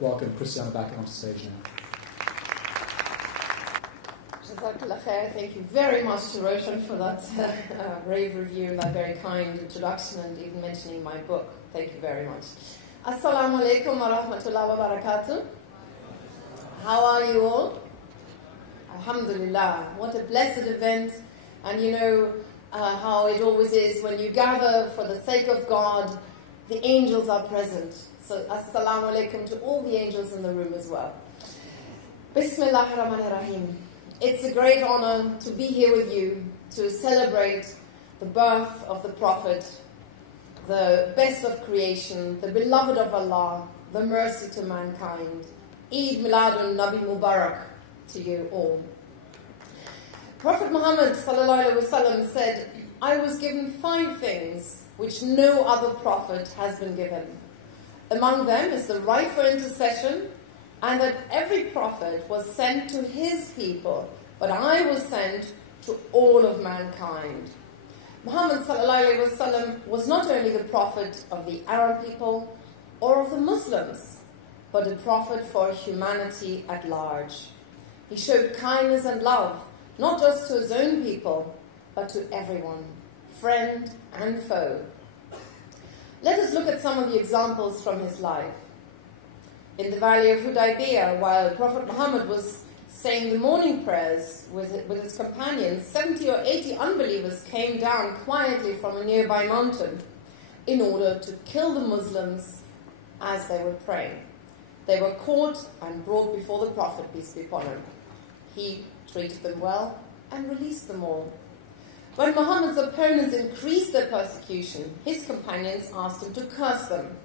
welcome Kristiane Backer onto stage now. Thank you very much to Roshan for that rave review and that very kind introduction and even mentioning my book. Thank you very much. Assalamu alaikum wa rahmatullahi wa barakatuh. How are you all? Alhamdulillah. What a blessed event. And you know how it always is when you gather for the sake of God, the angels are present. So assalamu alaikum to all the angels in the room as well. Bismillahir Rahmanir Rahim. It's a great honor to be here with you to celebrate the birth of the Prophet, the best of creation, the beloved of Allah, the mercy to mankind. Eid Miladun Nabi Mubarak to you all. Prophet Muhammad ﷺ said, I was given 5 things which no other prophet has been given. Among them is the right for intercession, and that every prophet was sent to his people, but I was sent to all of mankind. Muhammad ﷺ was not only the prophet of the Arab people or of the Muslims, but a prophet for humanity at large. He showed kindness and love, not just to his own people, but to everyone, friend and foe. Let us look at some of the examples from his life. In the valley of Hudaybiyah, while Prophet Muhammad was saying the morning prayers with his companions, 70 or 80 unbelievers came down quietly from a nearby mountain in order to kill the Muslims as they were praying. They were caught and brought before the Prophet, peace be upon him. He treated them well and released them all. When Muhammad's opponents increased their persecution, his companions asked him to curse them.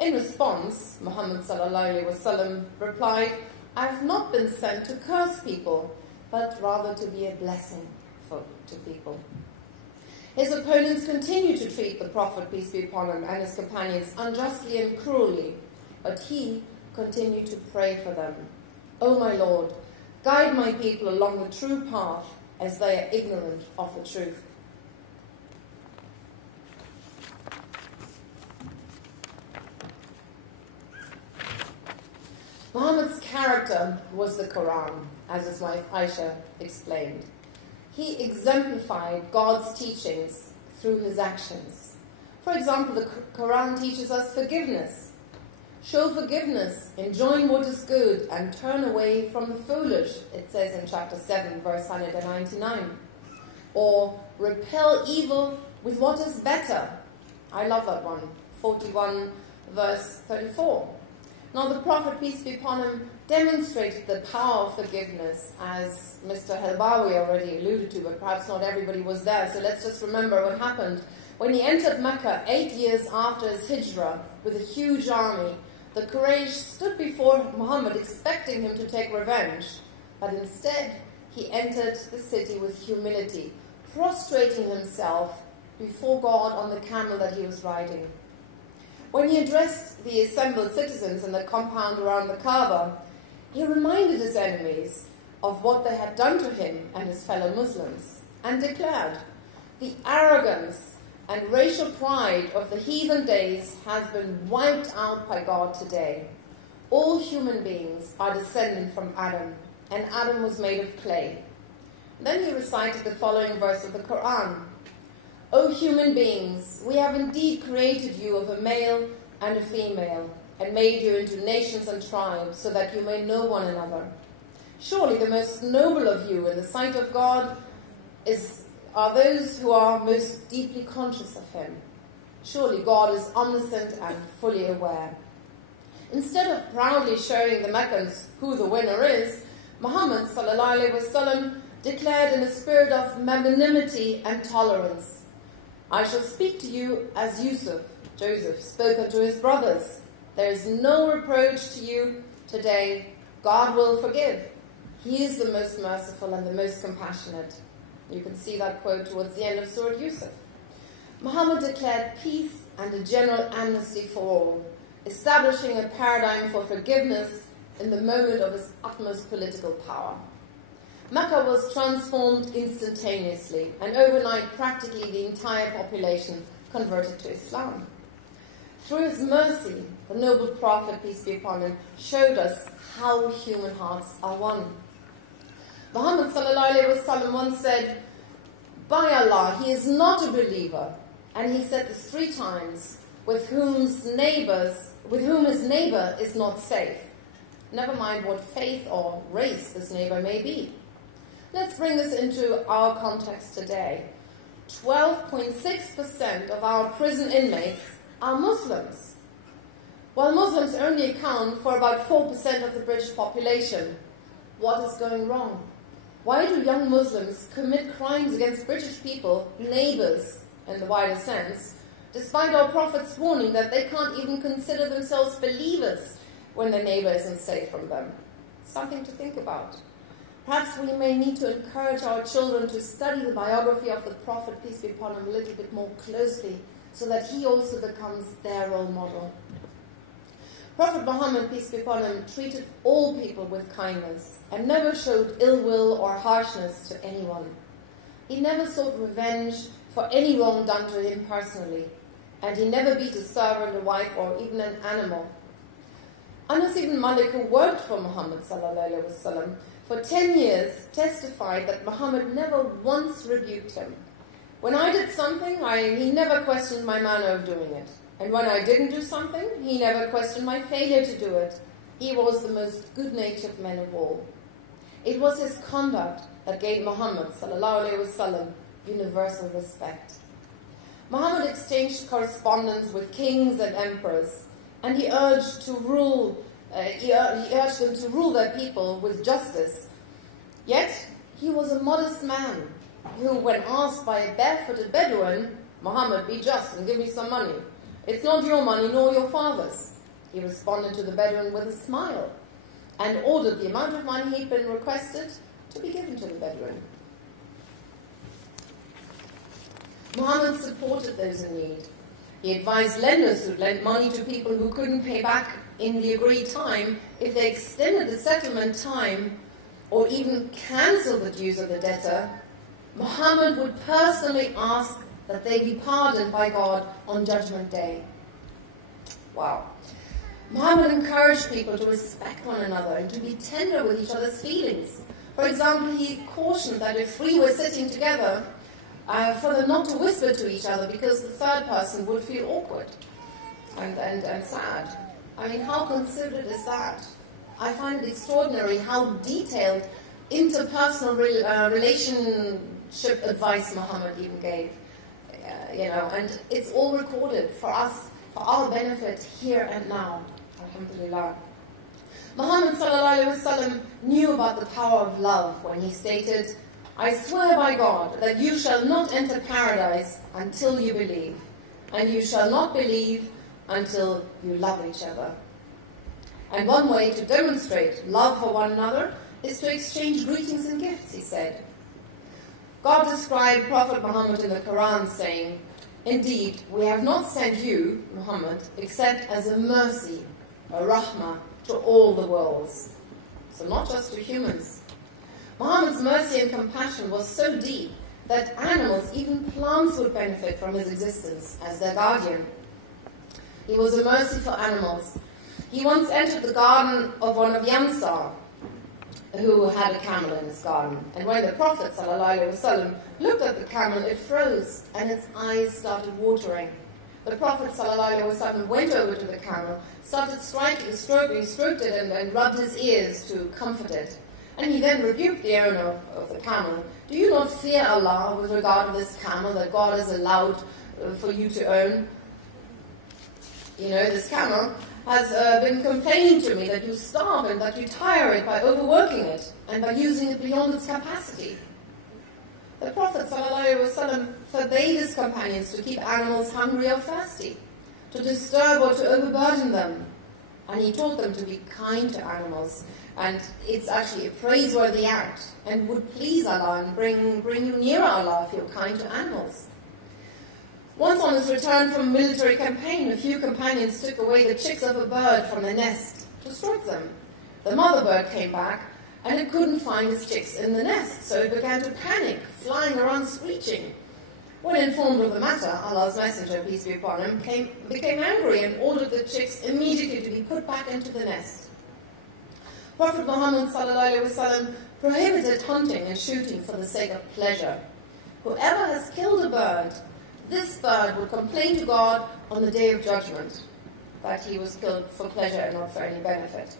In response, Muhammad ﷺ replied, I have not been sent to curse people, but rather to be a blessing to people. His opponents continued to treat the Prophet, peace be upon him, and his companions unjustly and cruelly, but he continued to pray for them. O my Lord, guide my people along the true path, as they are ignorant of the truth. Muhammad's character was the Quran, as his wife Aisha explained. He exemplified God's teachings through his actions. For example, the Quran teaches us forgiveness. Show forgiveness, enjoin what is good, and turn away from the foolish, it says in chapter 7, verse 199. Or repel evil with what is better. I love that one, 41, verse 34. Now the Prophet, peace be upon him, demonstrated the power of forgiveness, as Mr. Helbawi already alluded to, but perhaps not everybody was there, so let's just remember what happened. When he entered Mecca 8 years after his hijrah with a huge army, the Quraysh stood before Muhammad expecting him to take revenge, but instead he entered the city with humility, prostrating himself before God on the camel that he was riding. When he addressed the assembled citizens in the compound around the Kaaba, he reminded his enemies of what they had done to him and his fellow Muslims, and declared, the arrogance and racial pride of the heathen days has been wiped out by God today. All human beings are descended from Adam, and Adam was made of clay. Then he recited the following verse of the Quran. O human beings, we have indeed created you of a male and a female, and made you into nations and tribes, so that you may know one another. Surely the most noble of you in the sight of God are those who are most deeply conscious of him. Surely God is omniscient and fully aware. Instead of proudly showing the Meccans who the winner is, Muhammad ﷺ declared in a spirit of magnanimity and tolerance, I shall speak to you as Joseph spoke unto his brothers. There is no reproach to you today. God will forgive. He is the most merciful and the most compassionate. You can see that quote towards the end of Surah Yusuf. Muhammad declared peace and a general amnesty for all, establishing a paradigm for forgiveness in the moment of his utmost political power. Mecca was transformed instantaneously, and overnight practically the entire population converted to Islam. Through his mercy, the noble prophet, peace be upon him, showed us how human hearts are one. Muhammad sallallahu alaihi wasallam once said, "By Allah, he is not a believer," and he said this 3 times, with whom his neighbor is not safe. Never mind what faith or race this neighbor may be. Let's bring this into our context today. 12.6% of our prison inmates are Muslims, while Muslims only account for about 4% of the British population. What is going wrong? Why do young Muslims commit crimes against British people, neighbors in the wider sense, despite our Prophet's warning that they can't even consider themselves believers when their neighbor isn't safe from them? Something to think about. Perhaps we may need to encourage our children to study the biography of the Prophet, peace be upon him, a little bit more closely, so that he also becomes their role model. Prophet Muhammad, peace be upon him, treated all people with kindness and never showed ill will or harshness to anyone. He never sought revenge for any wrong done to him personally, and he never beat a servant, a wife, or even an animal. Anas ibn Malik, who worked for Muhammad sallallahu alaihi wasallam for 10 years, testified that Muhammad never once rebuked him. When I did something, he never questioned my manner of doing it. And when I didn't do something, he never questioned my failure to do it. He was the most good-natured man of all. It was his conduct that gave Muhammad sallallahu alaihi wasallam universal respect. Muhammad exchanged correspondence with kings and emperors, and he urged them to rule their people with justice. Yet, he was a modest man who, when asked by a barefooted Bedouin, "Muhammad, be just and give me some money. It's not your money nor your father's," he responded to the Bedouin with a smile and ordered the amount of money he'd been requested to be given to the Bedouin. Muhammad supported those in need. He advised lenders who'd lent money to people who couldn't pay back in the agreed time if they extended the settlement time or even cancelled the dues of the debtor. Muhammad would personally ask that they be pardoned by God on Judgment Day. Wow. Muhammad encouraged people to respect one another and to be tender with each other's feelings. For example, he cautioned that if 3 were sitting together, for them not to whisper to each other because the third person would feel awkward and sad. I mean, how considerate is that? I find it extraordinary how detailed interpersonal relationship advice Muhammad even gave. And it's all recorded for us, for our benefit here and now. Alhamdulillah. Muhammad sallallahu alaihi wasallam knew about the power of love when he stated, "I swear by God that you shall not enter paradise until you believe, and you shall not believe until you love each other." And one way to demonstrate love for one another is to exchange greetings and gifts, he said. God described Prophet Muhammad in the Quran saying, "Indeed, we have not sent you, Muhammad, except as a mercy, a rahmah, to all the worlds." So not just to humans. Muhammad's mercy and compassion was so deep that animals, even plants, would benefit from his existence as their guardian. He was a mercy for animals. He once entered the garden of one of Yansar, who had a camel in his garden. And when the Prophet ﷺ looked at the camel, it froze and its eyes started watering. The Prophet ﷺ went over to the camel, started stroked it and rubbed his ears to comfort it. And he then rebuked the owner of the camel. "Do you not fear Allah with regard to this camel that God has allowed for you to own? This camel has been complaining to me that you starve and that you tire it by overworking it and by using it beyond its capacity." The Prophet ﷺ forbade his companions to keep animals hungry or thirsty, to disturb or to overburden them. And he taught them to be kind to animals. And it's actually a praiseworthy act and would please Allah and bring you nearer Allah if you're kind to animals. Once on his return from a military campaign, a few companions took away the chicks of a bird from the nest to stroke them. The mother bird came back and it couldn't find its chicks in the nest, so it began to panic, flying around screeching. When informed of the matter, Allah's Messenger, peace be upon him, became angry and ordered the chicks immediately to be put back into the nest. Prophet Muhammad ﷺ prohibited hunting and shooting for the sake of pleasure. Whoever has killed a bird, this bird will complain to God on the day of judgment that he was killed for pleasure and not for any benefit.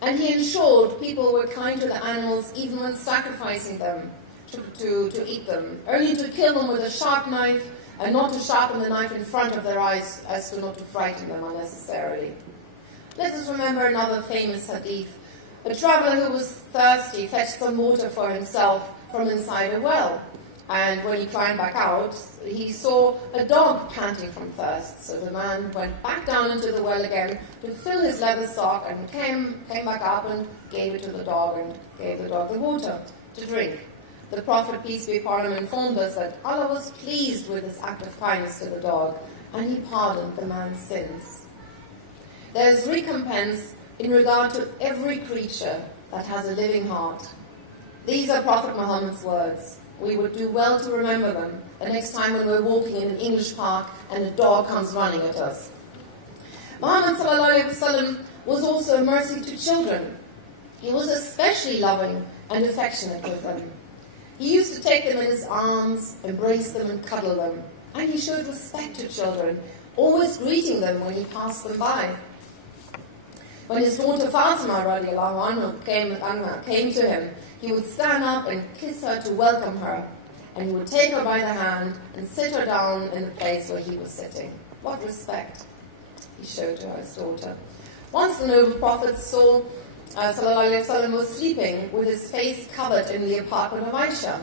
And he ensured people were kind to the animals even when sacrificing them to eat them, only to kill them with a sharp knife and not to sharpen the knife in front of their eyes as to not to frighten them unnecessarily. Let us remember another famous hadith. A traveller who was thirsty fetched some water for himself from inside a well. And when he climbed back out, he saw a dog panting from thirst. So the man went back down into the well again to fill his leather sock and came back up and gave it to the dog and gave the dog the water to drink. The Prophet, peace be upon him, informed us that Allah was pleased with this act of kindness to the dog and he pardoned the man's sins. There is recompense in regard to every creature that has a living heart. These are Prophet Muhammad's words. We would do well to remember them the next time when we're walking in an English park and a dog comes running at us. Muhammad ﷺ was also a mercy to children. He was especially loving and affectionate with them. He used to take them in his arms, embrace them and cuddle them. And he showed respect to children, always greeting them when he passed them by. When his daughter Fatima radiallahu anha came to him, he would stand up and kiss her to welcome her, and he would take her by the hand and sit her down in the place where he was sitting. What respect he showed to his daughter. Once the noble Prophet saw ﷺ was sleeping with his face covered in the apartment of Aisha.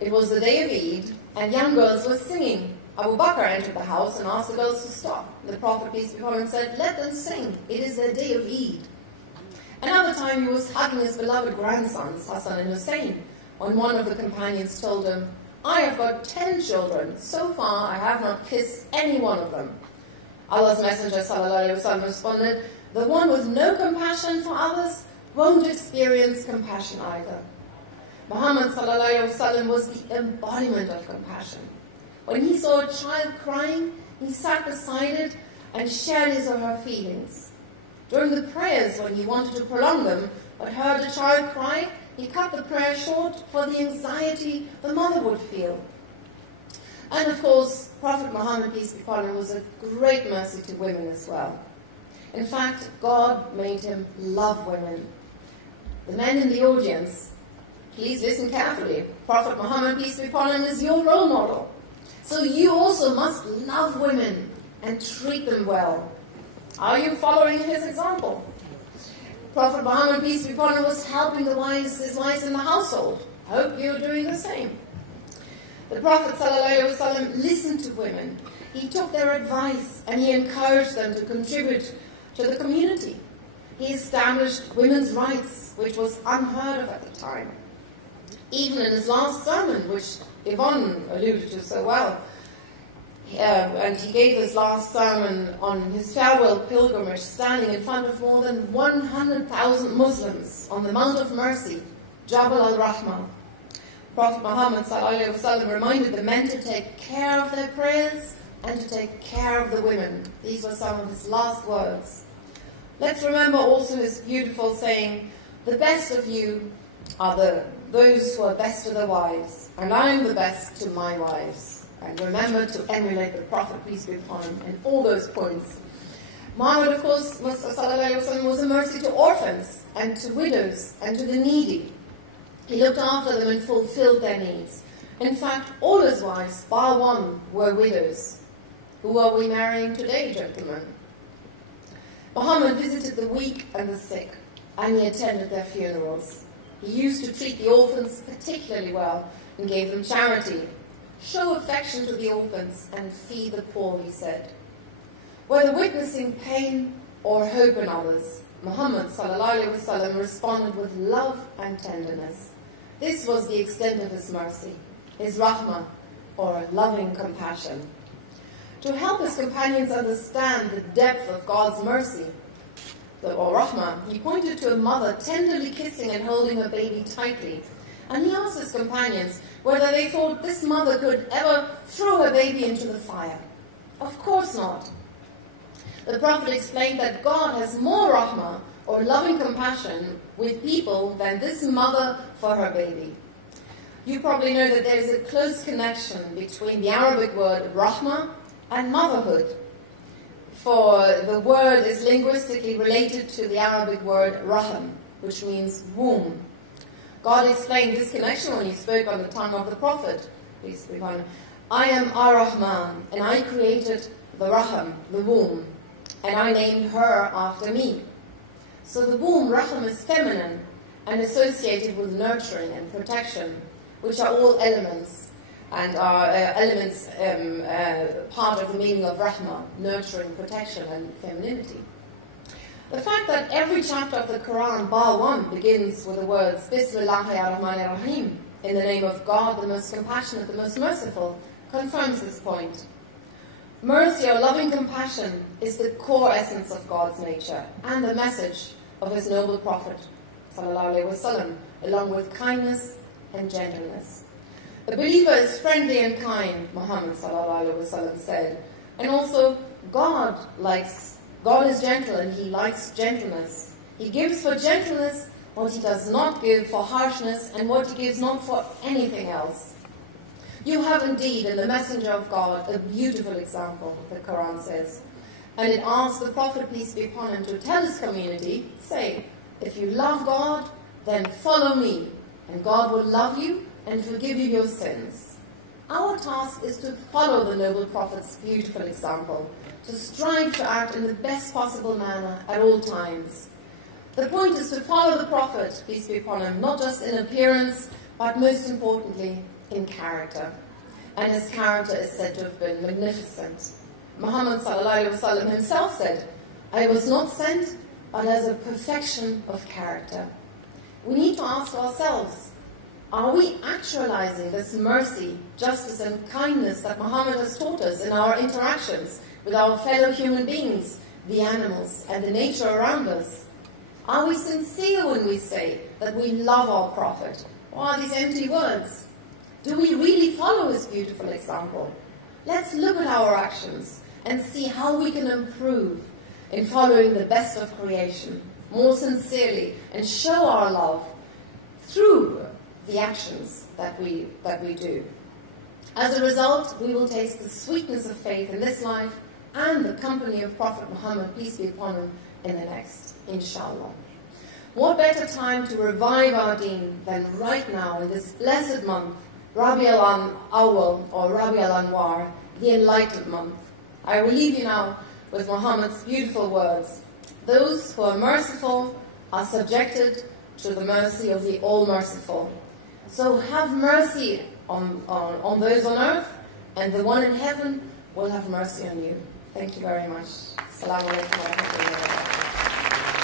It was the day of Eid, and young girls were singing. Abu Bakr entered the house and asked the girls to stop. The Prophet, peace be upon him, said, "Let them sing. It is their day of Eid." Another time he was hugging his beloved grandsons, Hassan and Hussein, when one of the companions told him, "I have got 10 children. So far I have not kissed any one of them." Allah's Messenger ﷺ responded, "The one with no compassion for others won't experience compassion either." Muhammad ﷺ was the embodiment of compassion. When he saw a child crying, he sat beside it and shared his or her feelings. During the prayers, when he wanted to prolong them, but heard a child cry, he cut the prayer short for the anxiety the mother would feel. And of course, Prophet Muhammad, peace be upon him, was a great mercy to women as well. In fact, God made him love women. The men in the audience, please listen carefully. Prophet Muhammad, peace be upon him, is your role model. So you also must love women and treat them well. Are you following his example? Prophet Muhammad, peace be upon him, was helping his wives in the household. Hope you're doing the same. The Prophet ﷺ listened to women. He took their advice and he encouraged them to contribute to the community. He established women's rights, which was unheard of at the time. Even in his last sermon, which Yvonne alluded to so well, and he gave his last sermon on his farewell pilgrimage, standing in front of more than 100,000 Muslims on the Mount of Mercy, Jabal al-Rahmah. Prophet Muhammad ﷺ reminded the men to take care of their prayers and to take care of the women. These were some of his last words. Let's remember also his beautiful saying, "The best of you are those who are best to their wives, and I am the best to my wives." And remember to emulate the Prophet, peace be upon him, in all those points. Muhammad, of course, was a mercy to orphans and to widows and to the needy. He looked after them and fulfilled their needs. In fact, all his wives, bar one, were widows. Who are we marrying today, gentlemen? Muhammad visited the weak and the sick, and he attended their funerals. He used to treat the orphans particularly well and gave them charity. Show affection to the orphans and feed the poor, he said. Whether witnessing pain or hope in others, Muhammad ﷺ responded with love and tenderness. This was the extent of his mercy, his rahmah, or loving compassion. To help his companions understand the depth of God's mercy, or rahmah, he pointed to a mother tenderly kissing and holding her baby tightly, And he asked his companions whether they thought this mother could ever throw her baby into the fire. Of course not. The Prophet explained that God has more rahmah, or loving compassion, with people than this mother for her baby. You probably know that there is a close connection between the Arabic word rahmah and motherhood, for the word is linguistically related to the Arabic word raham, which means womb. God explained this connection when he spoke on the tongue of the Prophet, peace be upon him. I am Ar-Rahman, and I created the raham, the womb, and I named her after me. So the womb, raham, is feminine and associated with nurturing and protection, which are all elements and are part of the meaning of rahmah, nurturing, protection, and femininity. The fact that every chapter of the Quran, bar one, begins with the words Bismillahirrahmanirrahim, in the name of God, the most compassionate, the most merciful, confirms this point. Mercy or loving compassion is the core essence of God's nature and the message of his noble Prophet, ﷺ, along with kindness and gentleness. A believer is friendly and kind, Muhammad ﷺ said, and also God is gentle and he likes gentleness. He gives for gentleness what he does not give for harshness, and what he gives not for anything else. You have indeed in the Messenger of God a beautiful example, the Quran says. And it asks the Prophet, peace be upon him, to tell his community, say, if you love God, then follow me, and God will love you and forgive you your sins. Our task is to follow the noble Prophet's beautiful example, to strive to act in the best possible manner at all times. The point is to follow the Prophet, peace be upon him, not just in appearance, but most importantly, in character. And his character is said to have been magnificent. Muhammad ﷺ himself said, I was not sent, but as a perfection of character. We need to ask ourselves, are we actualizing this mercy, justice, and kindness that Muhammad has taught us in our interactions with our fellow human beings, the animals, and the nature around us? Are we sincere when we say that we love our Prophet? Or are these empty words? Do we really follow his beautiful example? Let's look at our actions and see how we can improve in following the best of creation more sincerely and show our love through the actions that we do. As a result, we will taste the sweetness of faith in this life and the company of Prophet Muhammad, peace be upon him, in the next, inshallah. What better time to revive our deen than right now in this blessed month, Rabi al-Awwal, or Rabi al-Anwar, the enlightened month. I will leave you now with Muhammad's beautiful words. Those who are merciful are subjected to the mercy of the All-Merciful. So have mercy on those on earth, and the one in heaven will have mercy on you. Thank you very much. Assalamu alaikum wa rahmatullahi wa barakatuh.